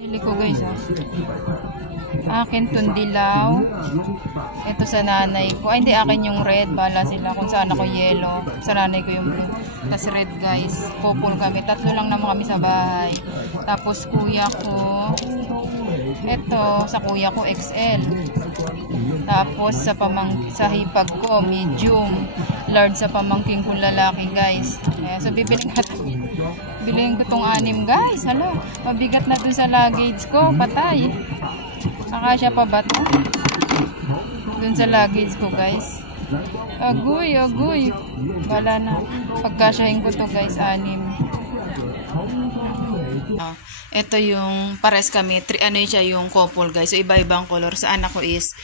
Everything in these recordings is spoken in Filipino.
Pili ko guys akin tong dilaw. Ito sa nanay ko. Ay hindi, akin yung red. Bala sila kung saan ako yellow. Sa nanay ko yung blue. Tapos red guys. Couple kami. 3 lang naman kami sa bahay. Tapos kuya ko. Ito sa kuya ko XL. Tapos sa hipag ko medium. Large sa pamangking kong lalaki guys. So bibiling natin. Bilhin ko tong 6 guys. Hala, mabigat na dun sa luggage ko. Patay. Akasya pa ba to? Dun sa luggage ko guys. Agoy, agoy. Wala na. Pagkasyahin ko to guys, 6. Ito yung pares kami. Ano siya yung couple guys. So iba-ibang color. Sa anak ko is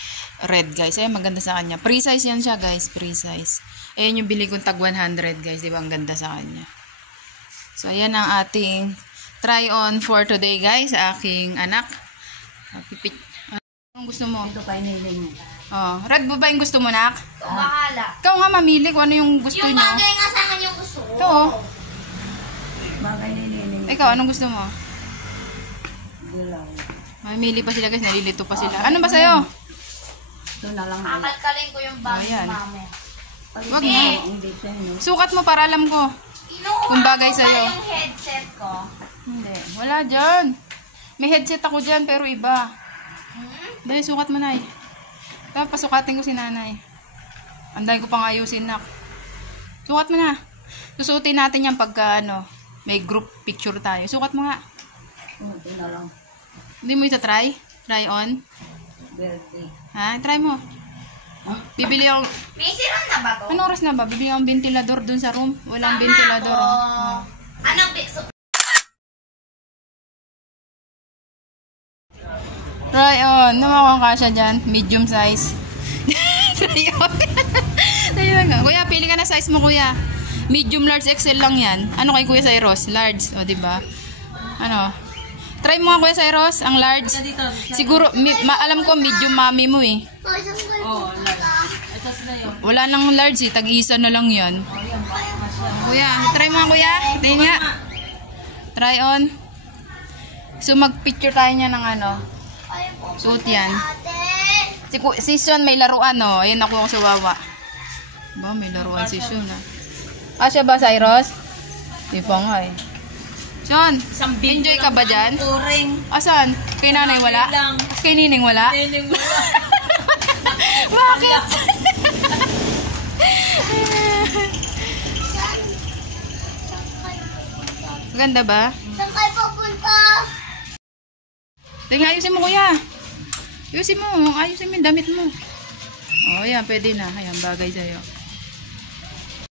red guys. Ayan, maganda sa kanya. Pre-size yan siya guys. Pre-size. Ayan yung bili kong tag 100 guys. Diba ang ganda sa kanya. So, ayan ang ating try-on for today, guys, sa aking anak. Anong gusto mo? Ito kay Niling. Oh, red ba yung gusto mo, nak? Ikaw bahala. Ikaw nga mamili kung ano yung gusto Yung nyo. bagay nga sa akin yung gusto ko. Ito, oh. Bagay ni Niling. Ikaw, anong gusto mo? Dilaw. Mamili pa sila, guys. Nalilito pa sila. Ano ba sa'yo? Ito na lang. Kakalkalin ko yung bag Ayan. ni mami. Wag mo. Hindi siya, no? Sukat mo para alam ko. Kung bagay sa'yo. Yung headset ko. Hindi. Wala dyan. May headset ako dyan, pero iba. Dahil sukat mo, nay. Tapos pasukatin ko si nanay. Andahin ko pang ayusin, nak. Sukat mo na. Susuotin natin yan pagka, may group picture tayo. Sukat mo nga. Ito na lang. Hindi mo ito try? Try on? Birthday. Ha? Try mo. Bibili ako. May sira na ba to? Anong oras na ba? Bibili akong ventilador dun sa room. Walang ventilador. Oh. Anong biso? Try on. Namakang kasya dyan. Medium size. Try on. Ayun nga. Kuya, pili ka na size mo, kuya. Medium, large, XL lang yan. Ano kay Kuya Cyrus? Large. O, diba? Ano? Try mo nga, Kuya Cyrus. Ang large. Siguro, alam ko, medium mami mo eh. Oh, large. Ito sila yun. Wala nang large eh. Tag-isa na lang yan. Kuya, try mo nga, kuya. Tingin nga. Try on. So, mag-picture tayo niya ng suot yan. Si Sean may laruan, no? Ayun ako sa wawa. Ba, may laruan si Sean, ha? Asya ba, Cyrus? Di pa nga eh. Sean, enjoy ka ba dyan? Turing. Asan? Kay nanay wala? Kay nining wala? Niling mo lang. Bakit? Ganda ba? Saan kayo pupunta? Tingnan, ayusin mo, kuya. Ayusin mo yung damit mo. Oh, yan, pwede na. Ayan, bagay sa'yo.